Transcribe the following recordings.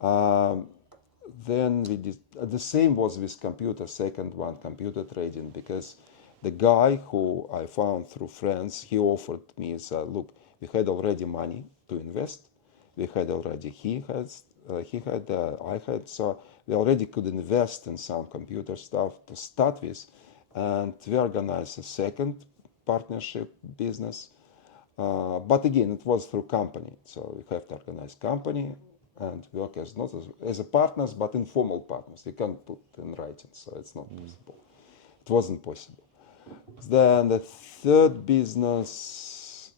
Um, then we did the same was with computer, second one, computer trading, because the guy who I found through friends, he offered me, so look, we had already money to invest, we had already, I had, so we already could invest in some computer stuff to start with, and we organized a second partnership business. But again, it was through company, so we have to organize company and work as not as a partners, but informal partners. You can't put in writing, so it's not possible. It wasn't possible. Then the third business,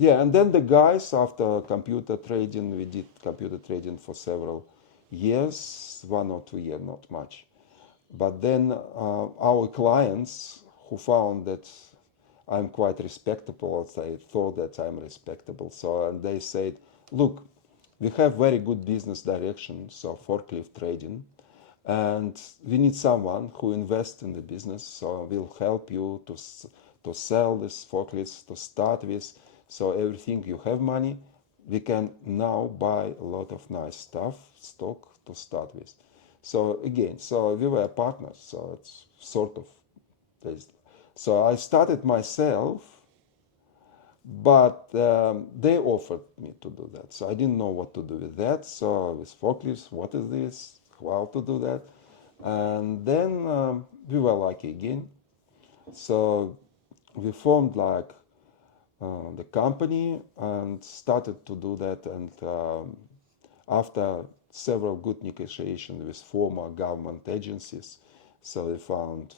yeah, and then the guys after computer trading, we did computer trading for several years, 1 or 2 years, not much. But then our clients who found that I'm quite respectable, they thought that I'm respectable. So, and they said, look, we have very good business direction, so forklift trading, and we need someone who invests in the business, so we'll help you to sell this forklifts to start with. So everything you have money, we can now buy a lot of nice stuff, stock to start with. So again, so we were partners, so it's sort of this. So I started myself, but they offered me to do that. So I didn't know what to do with that. So with forklifts, what is this? How to do that? And then we were lucky again. So we formed like the company and started to do that. And after several good negotiations with former government agencies, so we found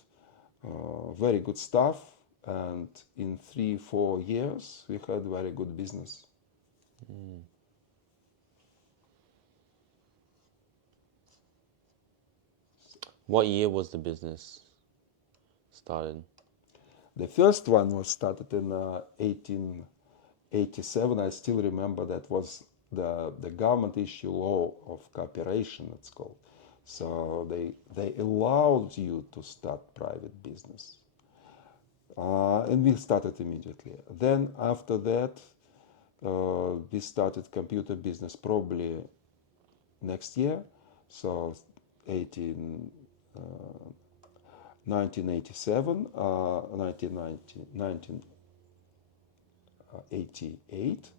very good stuff, and in 3-4 years we had very good business. What year was the business started? The first one was started in 1887. I still remember that was the government issue law of cooperation, it's called. So they allowed you to start private business. And we started immediately. Then after that, we started computer business probably next year. So 1987, 1988.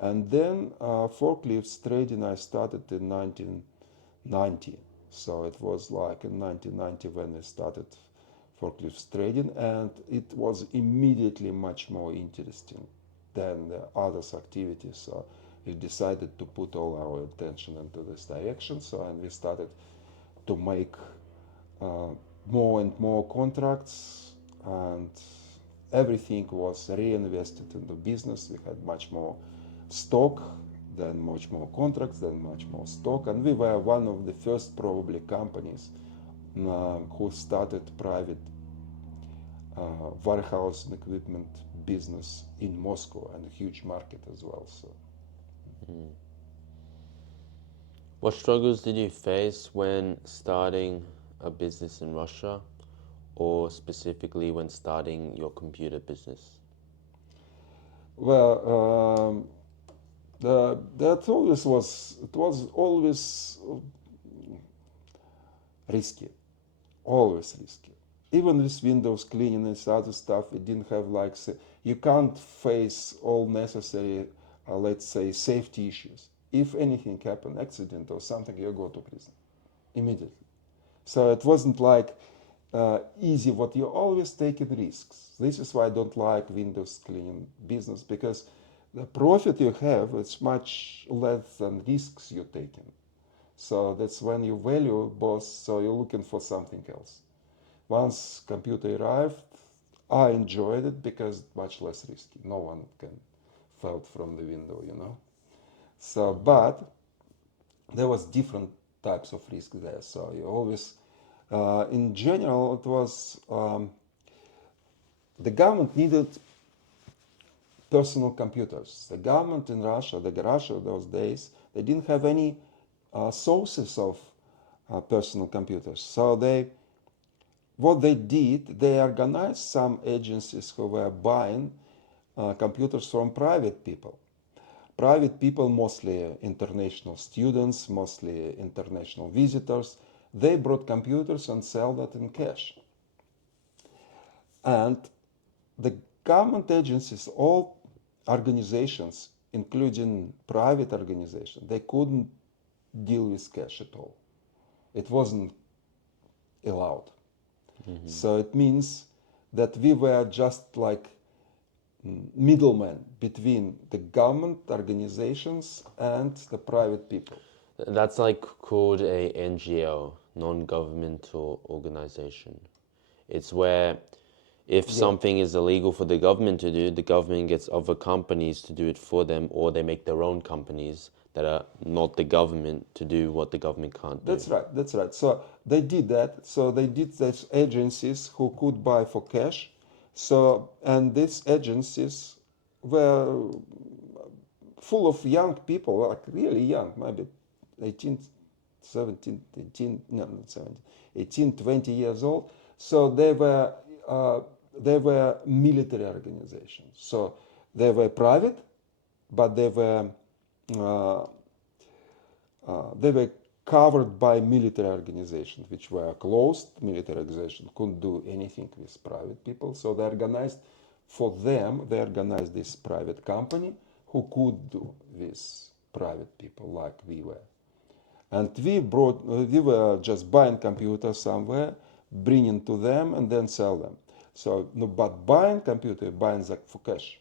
And then forklifts trading I started in 1990. So it was like in 1990 when I started forklifts trading, and it was immediately much more interesting than the others activities. So we decided to put all our attention into this direction. So and we started to make more and more contracts, and everything was reinvested in the business. We had much more stock, then much more contracts, then much more stock, and we were one of the first probably companies who started private warehouse and equipment business in Moscow, and a huge market as well. So What struggles did you face when starting a business in Russia, or specifically when starting your computer business? well, that always was, it was always risky, always risky. Even with Windows cleaning and other stuff, it didn't have like, you can't face all necessary, let's say, safety issues. If anything happened, accident or something, you go to prison immediately. So it wasn't like easy, what you always taking risks. This is why I don't like Windows cleaning business, because the profit you have is much less than risks you're taking. So that's when you value both, so you're looking for something else. Once computer arrived, I enjoyed it because much less risky. No one can fall from the window, you know. So, but there was different types of risk there. So you always, in general, it was the government needed personal computers. The government in Russia, Russia those days, they didn't have any sources of personal computers. So what they did, they organized some agencies who were buying computers from private people. Private people, mostly international students, mostly international visitors, they brought computers and sell that in cash. And the government agencies, all organizations, including private organizations, they couldn't deal with cash at all. It wasn't allowed. So it means that we were just like middlemen between the government organizations and the private people. That's like called a NGO, non-governmental organization. It's where if Yeah, something is illegal for the government to do, the government gets other companies to do it for them, or they make their own companies that are not the government to do what the government can't do. that's right. That's right. So they did that. So they did these agencies who could buy for cash. So and these agencies were full of young people, like really young, maybe 18, 17, 18, no, not 17, 18, 20 years old. So uh, they were military organizations. So they were private, but uh, they were covered by military organizations, which were closed. Military organizations couldn't do anything with private people, so they organized for them. They organized this private company who could do with private people like we were. And we were just buying computers somewhere, bringing to them, and then sell them. So, no, but buying computer, buying that for cash.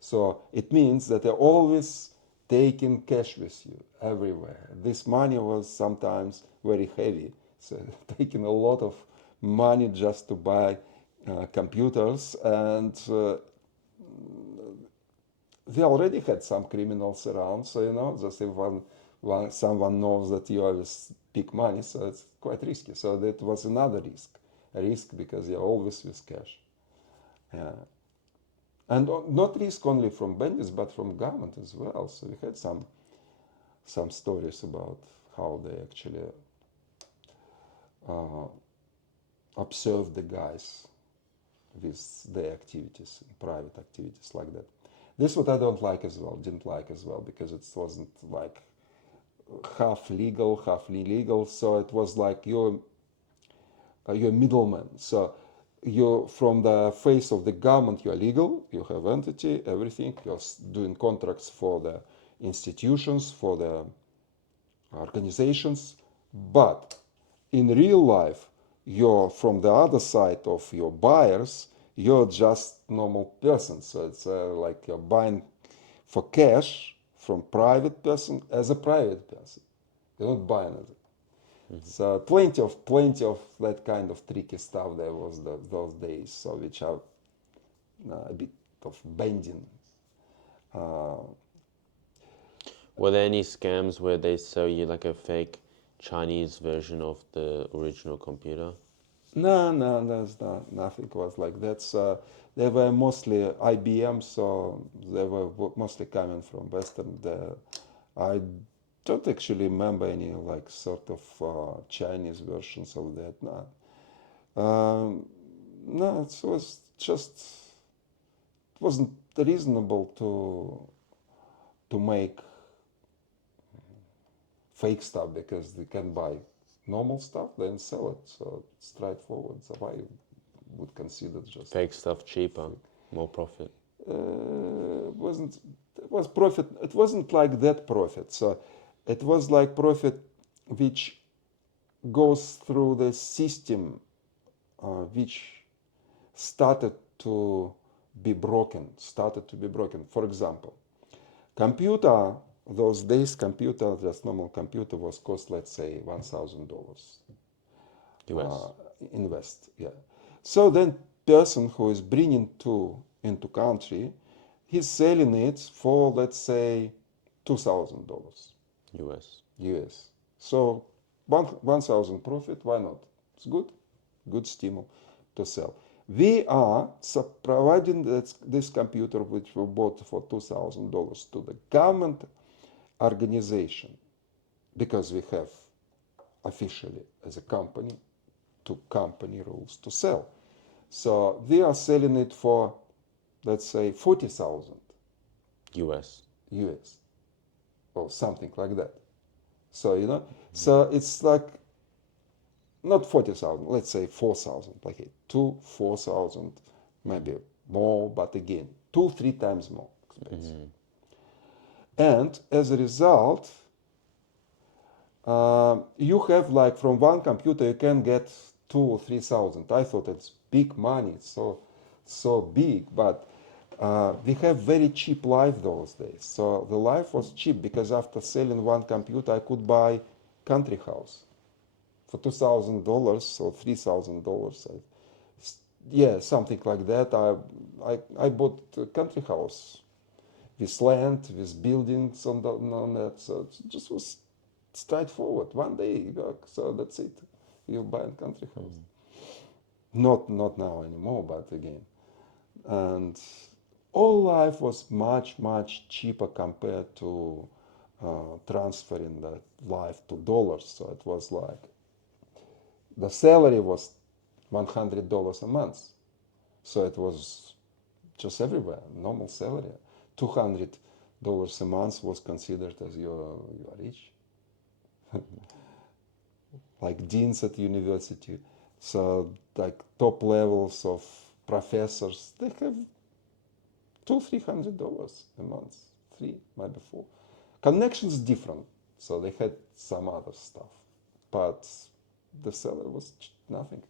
So it means that they're always taking cash with you everywhere. This money was sometimes very heavy, so taking a lot of money just to buy computers. And we already had some criminals around, so just if someone knows that you always pick money, so it's quite risky. So that was another risk because you're always with cash. Yeah. And not risk only from bandits, but from government as well. So we had some stories about how they actually uh, observed the guys with their activities, private activities like that. This what I don't like as well, didn't like as well, because it wasn't like half legal, half illegal. So it was like you're a middleman. So you from the face of the government you're legal, you have entity, everything, you're doing contracts for the institutions, for the organizations, but in real life you're from the other side of your buyers, you're just normal person. So it's like you're buying for cash from private person as a private person, you're not buying it. So plenty of that kind of tricky stuff there was those days. So which are a bit of bending. Uh, Were there any scams where they sell you like a fake Chinese version of the original computer? no, there's nothing was like that. So they were mostly IBM, so they were mostly coming from Western. I don't actually remember any like sort of Chinese versions of that. No, no, it was just it wasn't reasonable to make fake stuff because they can buy normal stuff then sell it. So it's straightforward. So I would consider just Fake stuff cheaper, more profit. wasn't it was profit. It wasn't like that profit. So it was like profit which goes through the system which started to be broken. For example, computer those days computer just normal computer was cost let's say $1,000 US. invest. Yeah. So then person who is bringing into country, he's selling it for let's say $2,000 US. US. So 1,000 profit. Why not? It's good stimul to sell. We are providing this computer which we bought for $2,000 to the government organization because we have officially as a company to company rules to sell. So we are selling it for let's say 40,000 US. US or something like that. So, so it's like not 40,000, let's say 4,000, like 4,000, maybe more, but again, 2-3 times more expensive. And as a result, you have like from one computer you can get 2 or 3 thousand. I thought it's big money, so big, but we have very cheap life those days. So the life was cheap because after selling one computer, I could buy country house for $2,000 or $3,000. Yeah, something like that. I bought a country house with land, with buildings on that. So it just was straightforward. One day, so that's it. You buy a country house. Not now anymore, but again. And all life was much cheaper compared to transferring that life to dollars. So it was like the salary was $100 a month. So it was just everywhere, normal salary. $200 a month was considered as you're rich. Like deans at university. So like top levels of professors, they have $200-300 a month, maybe four. Connections different, so they had some other stuff, but the salary was nothing.